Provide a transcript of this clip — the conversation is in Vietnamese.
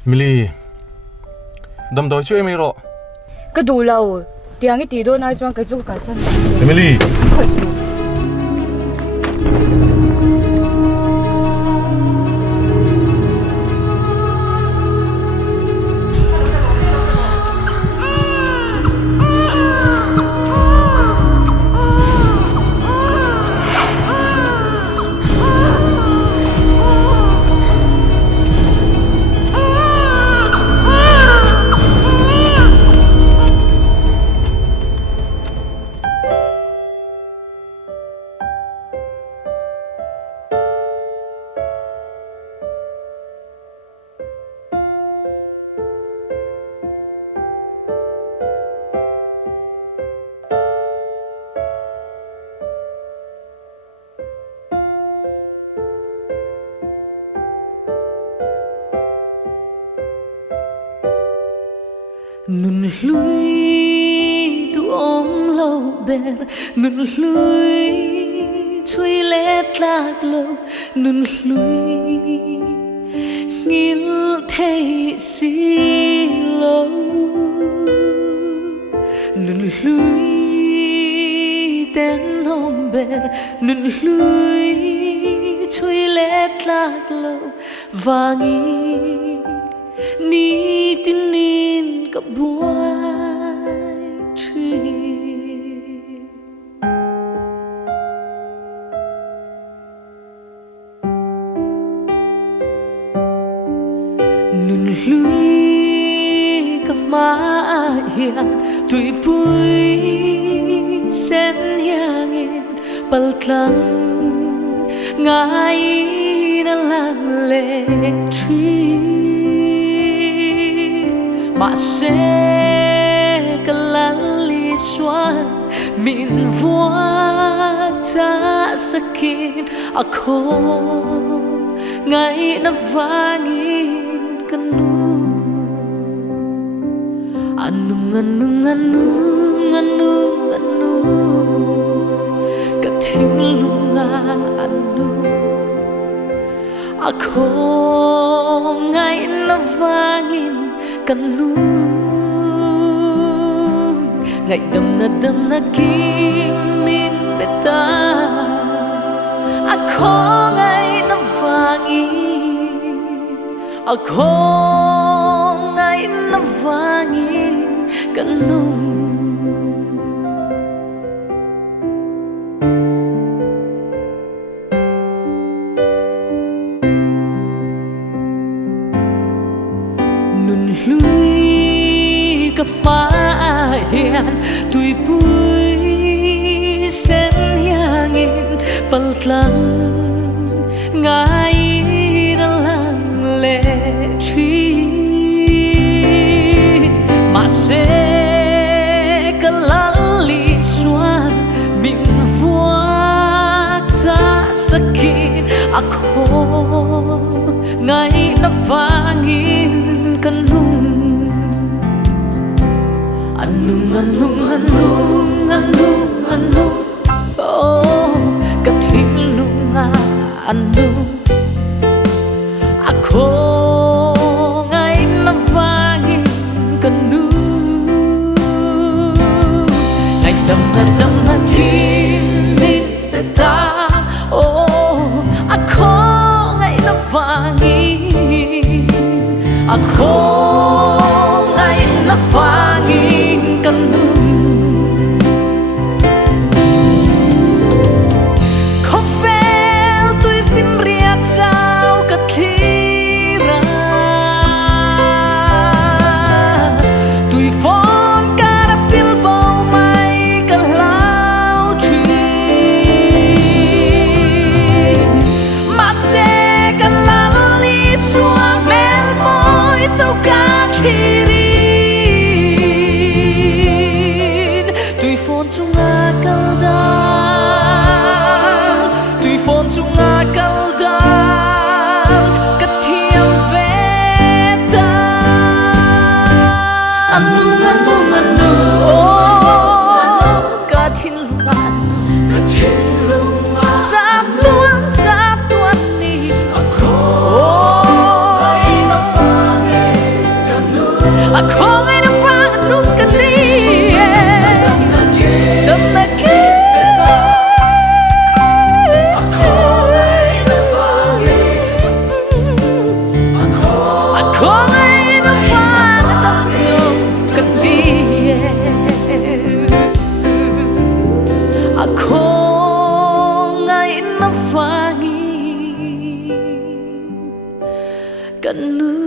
Mili dam doi chu emi ro cái đủ lâu tiếng cái tí đôi này cho cái chỗ cả sân Emily Nun lui tu ôm lâu bèr nun lui chui lét lạc lâu nun lui nghiêng thấy xí lâu nun lui tên ôm bèr nun lui chui lét lạc lâu và nghiêng ni tin nín cả buổi trưa nun lui cả má hiền tuổi bụi sen yang in bal tlang ngai na lang lệ tree mà sẽ cả lali xoan min vua cha sakin ako ngay na vangin kanu anung kating lunga anu ako ngay na vangin kanu ngày đâm na kim min beta ako ngày na vangin ako ngày na vangin kanu nun lui cả má hiền tuổi bụi sen yang in bal tlang ngai na lang lệ chi mà sẽ cả lali xoan min vua cha sakin ako ngai na vangin kanung anung oh kating lunga anung ako ngay na vangin kanung ngay đâm na kim min beta oh ako ngay na vangin ako ngay na vangin kanung so Ako ngay napanganong ka niya Dam na kita Ako ngay napanganong Ako ngay napanganong ka niya Ako ngay napanganong Kanu